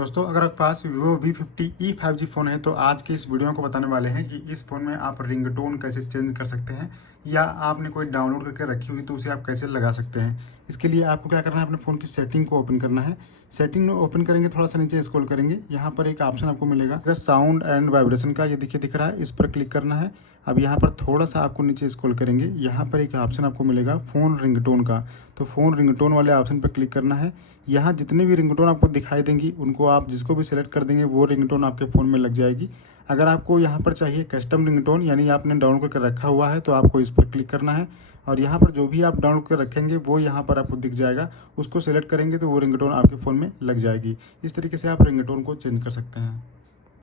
दोस्तों अगर आपके पास Vivo V50e 5G फ़ोन है तो आज के इस वीडियो में आपको बताने वाले हैं कि इस फ़ोन में आप रिंगटोन कैसे चेंज कर सकते हैं या आपने कोई डाउनलोड करके रखी हुई तो उसे आप कैसे लगा सकते हैं। इसके लिए आपको क्या करना है, अपने फ़ोन की सेटिंग को ओपन करना है। सेटिंग में ओपन करेंगे, थोड़ा सा नीचे स्क्रॉल करेंगे, यहाँ पर एक ऑप्शन आपको मिलेगा साउंड एंड वाइब्रेशन का, ये देखिए दिख रहा है, इस पर क्लिक करना है। अब यहाँ पर थोड़ा सा आपको नीचे स्क्रॉल करेंगे, यहाँ पर एक ऑप्शन आपको मिलेगा फ़ोन रिंगटोन का, तो फ़ोन रिंगटोन वाले ऑप्शन पर क्लिक करना है। यहाँ जितने भी रिंगटोन आपको दिखाई देंगी उनको आप जिसको भी सिलेक्ट कर देंगे वो रिंगटोन आपके फ़ोन में लग जाएगी। अगर आपको यहाँ पर चाहिए कस्टम रिंगटोन यानी आपने डाउनलोड करके रखा हुआ है तो आपको इस पर क्लिक करना है और यहाँ पर जो भी आप डाउनलोड कर रखेंगे वो यहाँ पर आपको दिख जाएगा, उसको सिलेक्ट करेंगे तो वो रिंगटोन आपके फ़ोन में लग जाएगी। इस तरीके से आप रिंगटोन को चेंज कर सकते हैं।